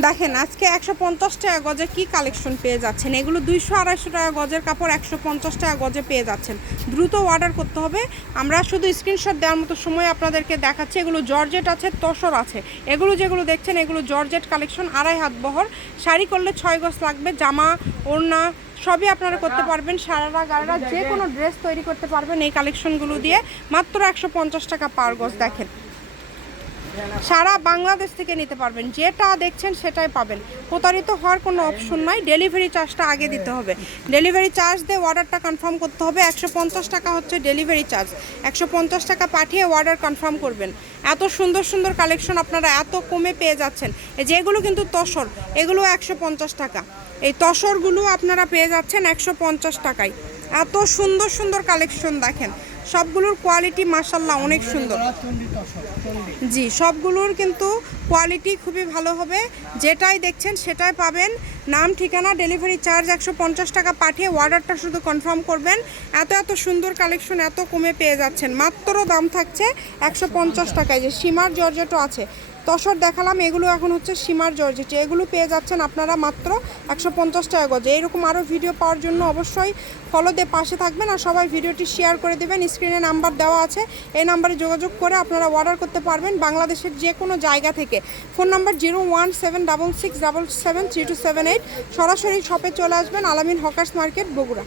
দেখেন আজকে 150 টাকা গজে কি কালেকশন পেয়ে যাচ্ছেন। এগুলো 200-250 টাকা গজের কাপড় 150 টাকা গজে পেয়ে যাচ্ছেন। দ্রুত অর্ডার করতে হবে। আমরা শুধু স্ক্রিনশট দেওয়ার মতো সময় আপনাদেরকে দেখাচ্ছি। এগুলো জর্জেট আছে, তসর আছে। এগুলো যেগুলো দেখছেন এগুলো জর্জেট কালেকশন, 2.5 হাত বহর। শাড়ি করলে 6 গজ লাগবে, জামা ওড়না সবই আপনারা করতে পারবেন। সারারা গাড়া যে কোনো ড্রেস তৈরি করতে পারবেন এই কালেকশনগুলো দিয়ে। মাত্র 150 টাকা পার গজ। দেখেন সারা বাংলাদেশ থেকে নিতে পারবেন, যেটা দেখছেন সেটাই পাবেন। প্রতারিত হওয়ার কোনো অপশন নাই। ডেলিভারি চার্জটা আগে দিতে হবে। ডেলিভারি চার্জ দিয়ে অর্ডারটা কনফার্ম করতে হবে। 150 টাকা হচ্ছে ডেলিভারি চার্জ। 150 টাকা পাঠিয়ে অর্ডার কনফার্ম করবেন। এত সুন্দর সুন্দর কালেকশন আপনারা এত কমে পেয়ে যাচ্ছেন। এই যে এগুলো কিন্তু তসর, এগুলো 150 টাকা। এই তসরগুলো আপনারা পেয়ে যাচ্ছেন 150 টাকায়। এত সুন্দর সুন্দর কালেকশন দেখেন, সবগুলোর কোয়ালিটি মাশাল্লাহ অনেক সুন্দর। জি, সবগুলোর কিন্তু কোয়ালিটি খুবই ভালো হবে। যেটাই দেখছেন সেটাই পাবেন। নাম, ঠিকানা, ডেলিভারি চার্জ 150 টাকা পাঠিয়ে অর্ডারটা শুধু কনফার্ম করবেন। এত এত সুন্দর কালেকশন এত কমে পেয়ে যাচ্ছেন। মাত্র দাম থাকছে 150 টাকায়। যে সীমার জর্জেটও আছে, তসর দেখালাম, এগুলো এখন হচ্ছে সীমার জর্জেট। এগুলো পেয়ে যাচ্ছেন আপনারা মাত্র 150 টাকা গজে। এরকম আরও ভিডিও পাওয়ার জন্য অবশ্যই ফলো দিয়ে পাশে থাকবেন আর সবাই ভিডিওটি শেয়ার করে দেবেন। স্ক্রিনে নাম্বার দেওয়া আছে, এই নাম্বারে যোগাযোগ করে আপনারা অর্ডার করতে পারবেন বাংলাদেশের যে কোনো জায়গা থেকে। Phone number 01766773278। সরাসরি শপে চলে আসবেন, আলামিন হকার্স মার্কেট, বগুড়া।